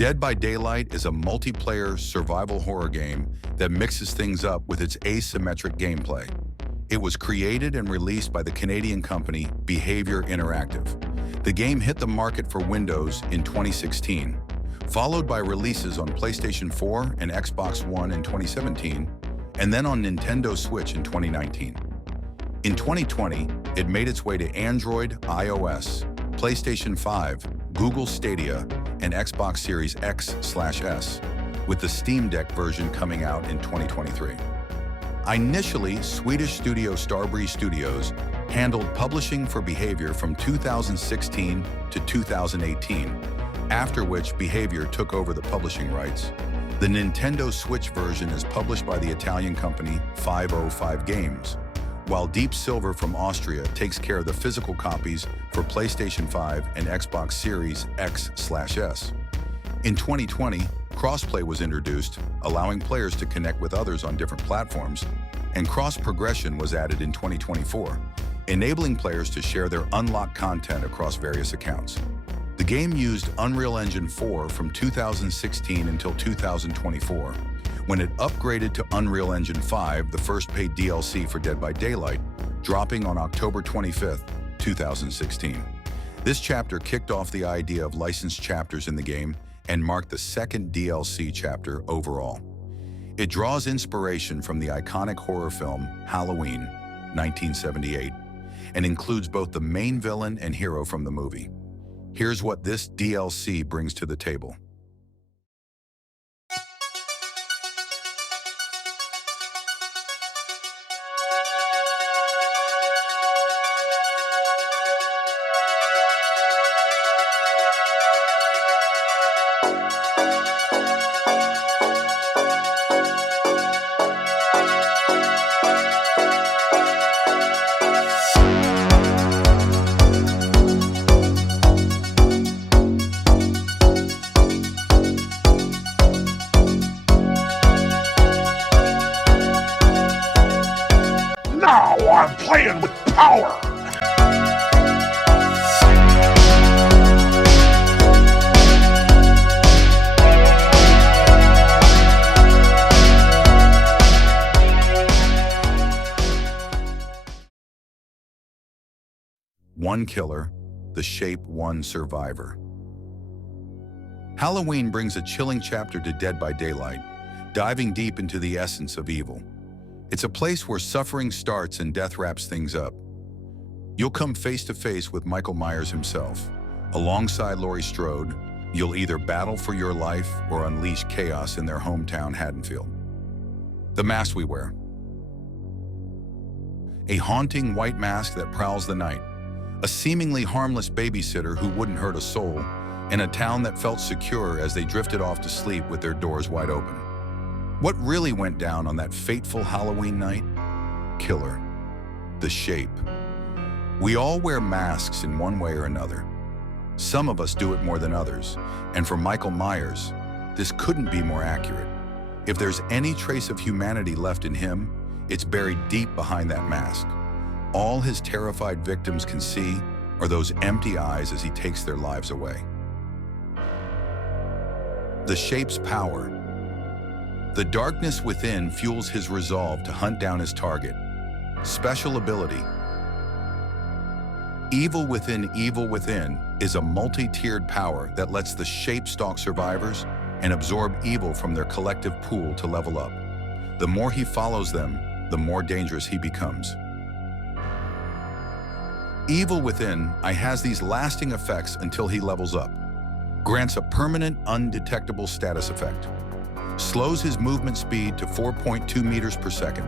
Dead by Daylight is a multiplayer survival horror game that mixes things up with its asymmetric gameplay. It was created and released by the Canadian company Behaviour Interactive. The game hit the market for Windows in 2016, followed by releases on PlayStation 4 and Xbox One in 2017, and then on Nintendo Switch in 2019. In 2020, it made its way to Android, iOS, PlayStation 5, Google Stadia, and Xbox Series X/S, with the Steam Deck version coming out in 2023. Initially, Swedish studio Starbreeze Studios handled publishing for Behaviour from 2016 to 2018, after which Behaviour took over the publishing rights. The Nintendo Switch version is published by the Italian company 505 Games, while Deep Silver from Austria takes care of the physical copies for PlayStation 5 and Xbox Series X/S. In 2020, crossplay was introduced, allowing players to connect with others on different platforms, and cross-progression was added in 2024, enabling players to share their unlocked content across various accounts. The game used Unreal Engine 4 from 2016 until 2024, when it upgraded to Unreal Engine 5, the first paid DLC for Dead by Daylight, dropping on October 25, 2016. This chapter kicked off the idea of licensed chapters in the game and marked the second DLC chapter overall. It draws inspiration from the iconic horror film Halloween, 1978, and includes both the main villain and hero from the movie. Here's what this DLC brings to the table. Now I'm playing with power! One killer, the shape one survivor. Halloween brings a chilling chapter to Dead by Daylight, diving deep into the essence of evil. It's a place where suffering starts and death wraps things up. You'll come face to face with Michael Myers himself. Alongside Laurie Strode, you'll either battle for your life or unleash chaos in their hometown, Haddonfield. The mask we wear. A haunting white mask that prowls the night. A seemingly harmless babysitter who wouldn't hurt a soul, and a town that felt secure as they drifted off to sleep with their doors wide open. What really went down on that fateful Halloween night? Killer. The shape. We all wear masks in one way or another. Some of us do it more than others, and for Michael Myers, this couldn't be more accurate. If there's any trace of humanity left in him, it's buried deep behind that mask. All his terrified victims can see are those empty eyes as he takes their lives away. The shape's power. The darkness within fuels his resolve to hunt down his target. Special ability. Evil Within is a multi-tiered power that lets the shape stalk survivors and absorb evil from their collective pool to level up. The more he follows them, the more dangerous he becomes. Evil Within has these lasting effects until he levels up. Grants a permanent, undetectable status effect. Slows his movement speed to 4.2 meters per second.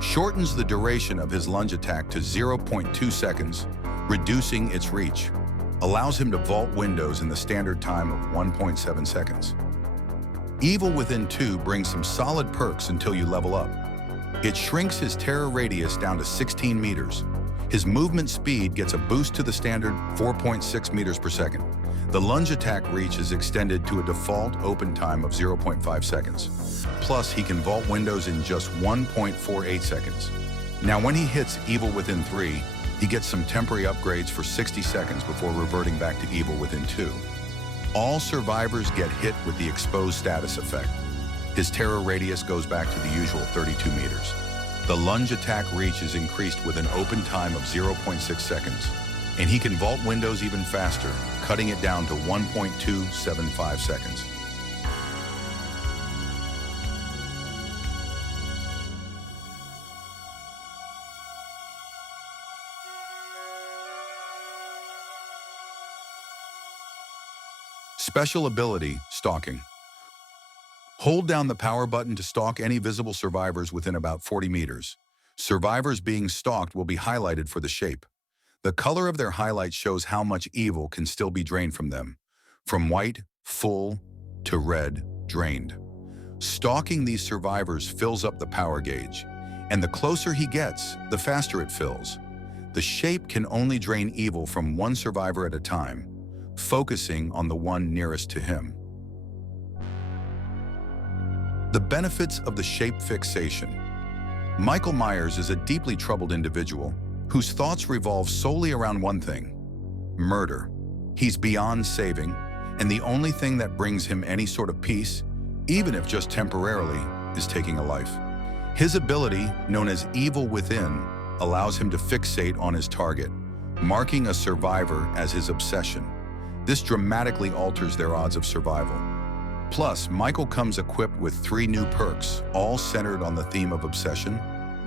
Shortens the duration of his lunge attack to 0.2 seconds, reducing its reach. Allows him to vault windows in the standard time of 1.7 seconds. Evil Within 2 brings some solid perks until you level up. It shrinks his terror radius down to 16 meters. His movement speed gets a boost to the standard 4.6 meters per second. The lunge attack reach is extended to a default open time of 0.5 seconds. Plus, he can vault windows in just 1.48 seconds. Now, when he hits Evil Within 3, he gets some temporary upgrades for 60 seconds before reverting back to Evil Within 2. All survivors get hit with the exposed status effect. His terror radius goes back to the usual 32 meters. The lunge attack reach is increased with an open time of 0.6 seconds, and he can vault windows even faster, cutting it down to 1.275 seconds. Special ability, stalking. Hold down the power button to stalk any visible survivors within about 40 meters. Survivors being stalked will be highlighted for the shape. The color of their highlight shows how much evil can still be drained from them, from white, full, to red, drained. Stalking these survivors fills up the power gauge, and the closer he gets, the faster it fills. The shape can only drain evil from one survivor at a time, focusing on the one nearest to him. The benefits of the shape fixation. Michael Myers is a deeply troubled individual whose thoughts revolve solely around one thing: murder. He's beyond saving, and the only thing that brings him any sort of peace, even if just temporarily, is taking a life. His ability, known as Evil Within, allows him to fixate on his target, marking a survivor as his obsession. This dramatically alters their odds of survival. Plus, Michael comes equipped with 3 new perks, all centered on the theme of obsession: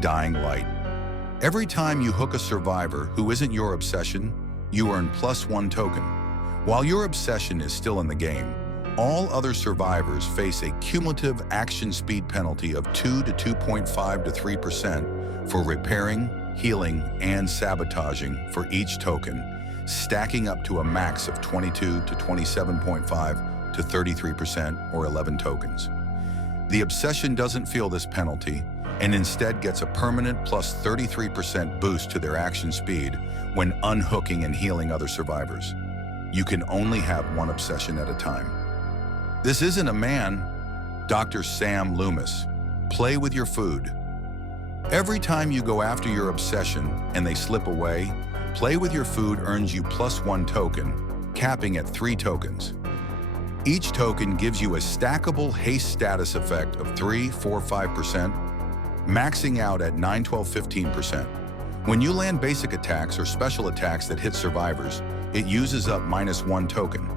dying light. Every time you hook a survivor who isn't your obsession, you earn +1 token. While your obsession is still in the game, all other survivors face a cumulative action speed penalty of 2 to 2.5 to 3% for repairing, healing, and sabotaging for each token, stacking up to a max of 22 to 27.5 to 33% or 11 tokens. The obsession doesn't feel this penalty and instead gets a permanent +33% boost to their action speed when unhooking and healing other survivors. You can only have one obsession at a time. This isn't a man, Dr. Sam Loomis. Play with your food. Every time you go after your obsession and they slip away, play with your food earns you +1 token, capping at 3 tokens. Each token gives you a stackable haste status effect of 3, 4, 5%, maxing out at 9, 12, 15%. When you land basic attacks or special attacks that hit survivors, it uses up -1 token.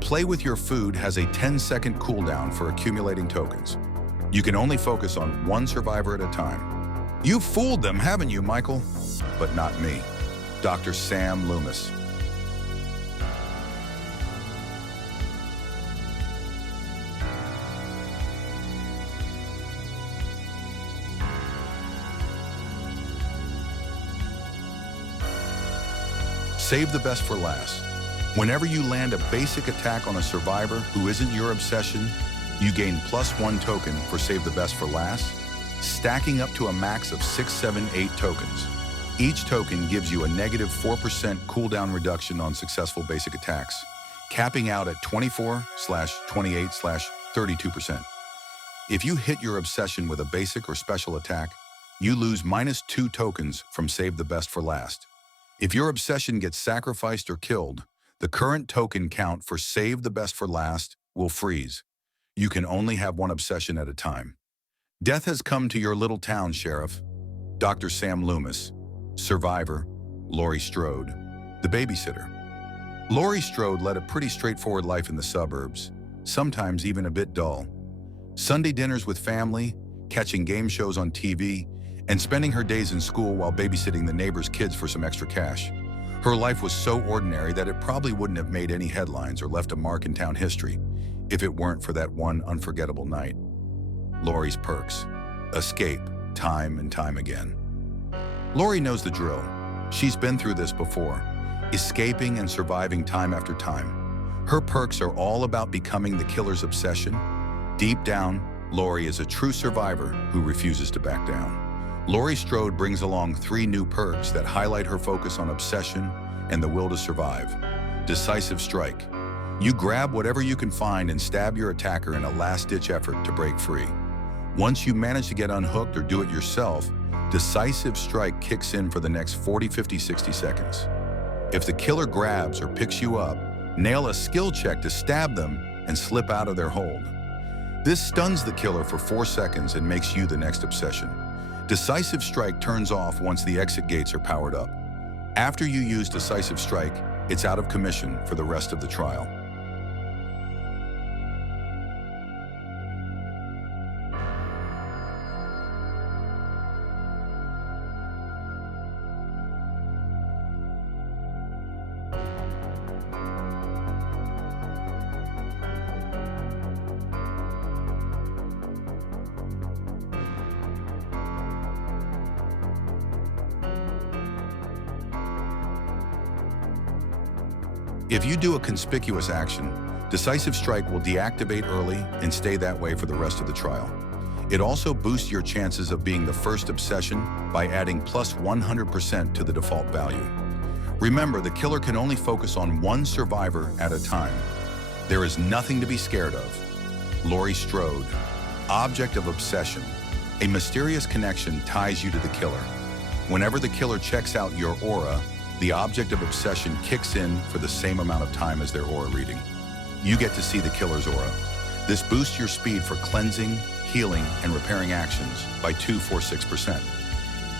Play with your food has a 10-second cooldown for accumulating tokens. You can only focus on one survivor at a time. You fooled them, haven't you, Michael? But not me, Dr. Sam Loomis. Save the best for last. Whenever you land a basic attack on a survivor who isn't your obsession, you gain +1 token for save the best for last, stacking up to a max of 6, 7, 8 tokens. Each token gives you a -4% cooldown reduction on successful basic attacks, capping out at 24/28/32%. If you hit your obsession with a basic or special attack, you lose -2 tokens from save the best for last. If your obsession gets sacrificed or killed, the current token count for save the best for last will freeze. You can only have one obsession at a time. Death has come to your little town, Sheriff. Dr. Sam Loomis. Survivor, Laurie Strode. The babysitter. Laurie Strode led a pretty straightforward life in the suburbs, sometimes even a bit dull. Sunday dinners with family, catching game shows on TV, and spending her days in school while babysitting the neighbors' kids for some extra cash. Her life was so ordinary that it probably wouldn't have made any headlines or left a mark in town history if it weren't for that one unforgettable night. Laurie's perks. Escape, time and time again. Laurie knows the drill. She's been through this before, escaping and surviving time after time. Her perks are all about becoming the killer's obsession. Deep down, Laurie is a true survivor who refuses to back down. Laurie Strode brings along 3 new perks that highlight her focus on obsession and the will to survive. Decisive strike. You grab whatever you can find and stab your attacker in a last-ditch effort to break free. Once you manage to get unhooked or do it yourself, decisive strike kicks in for the next 40, 50, 60 seconds. If the killer grabs or picks you up, Nail a skill check to stab them and slip out of their hold. This stuns the killer for 4 seconds and makes you the next obsession. Decisive Strike turns off once the exit gates are powered up. After you use Decisive Strike, it's out of commission for the rest of the trial. If you do a conspicuous action, Decisive Strike will deactivate early and stay that way for the rest of the trial. It also boosts your chances of being the first obsession by adding plus 100% to the default value. Remember, the killer can only focus on one survivor at a time. There is nothing to be scared of. Laurie Strode, Object of Obsession. A mysterious connection ties you to the killer. Whenever the killer checks out your aura, the Object of Obsession kicks in for the same amount of time as their aura reading. You get to see the killer's aura. This boosts your speed for cleansing, healing, and repairing actions by 246%.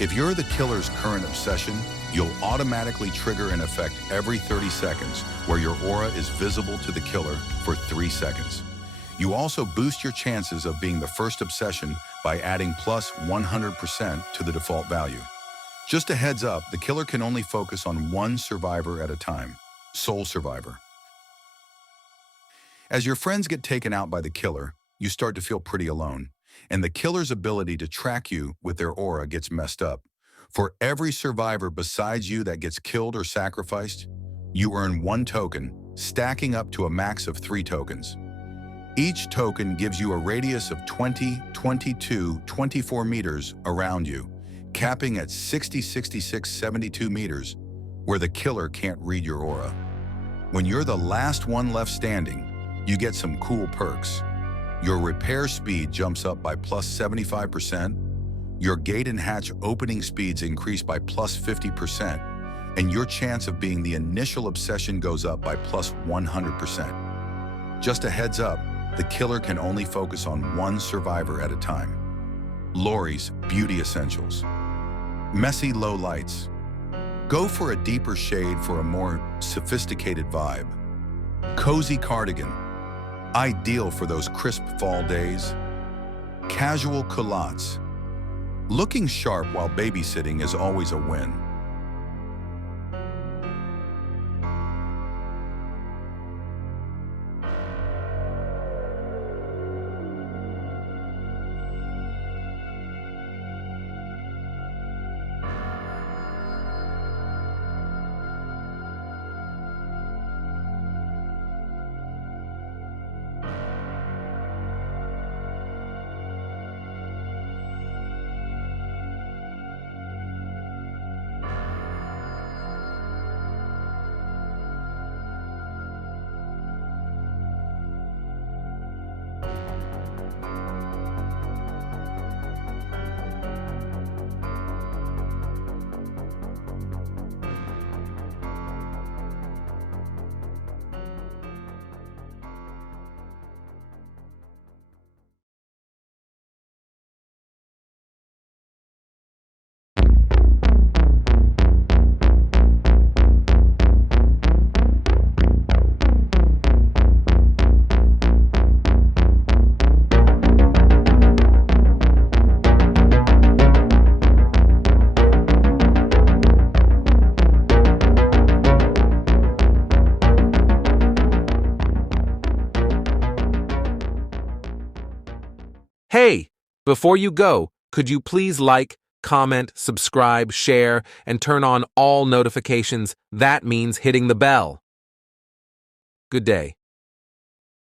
If you're the killer's current obsession, you'll automatically trigger an effect every 30 seconds where your aura is visible to the killer for 3 seconds. You also boost your chances of being the first obsession by adding plus 100% to the default value. Just a heads up, the killer can only focus on one survivor at a time, sole survivor. As your friends get taken out by the killer, you start to feel pretty alone, and the killer's ability to track you with their aura gets messed up. For every survivor besides you that gets killed or sacrificed, you earn 1 token, stacking up to a max of 3 tokens. Each token gives you a radius of 20, 22, 24 meters around you, capping at 60, 66, 72 meters, where the killer can't read your aura. When you're the last one left standing, you get some cool perks. Your repair speed jumps up by plus 75%, your gate and hatch opening speeds increase by plus 50%, and your chance of being the initial obsession goes up by plus 100%. Just a heads up, the killer can only focus on one survivor at a time. Laurie's Beauty Essentials. Messy low lights. Go for a deeper shade for a more sophisticated vibe. Cozy cardigan. Ideal for those crisp fall days. Casual culottes. Looking sharp while babysitting is always a win. Hey, before you go, could you please like, comment, subscribe, share, and turn on all notifications? That means hitting the bell. Good day.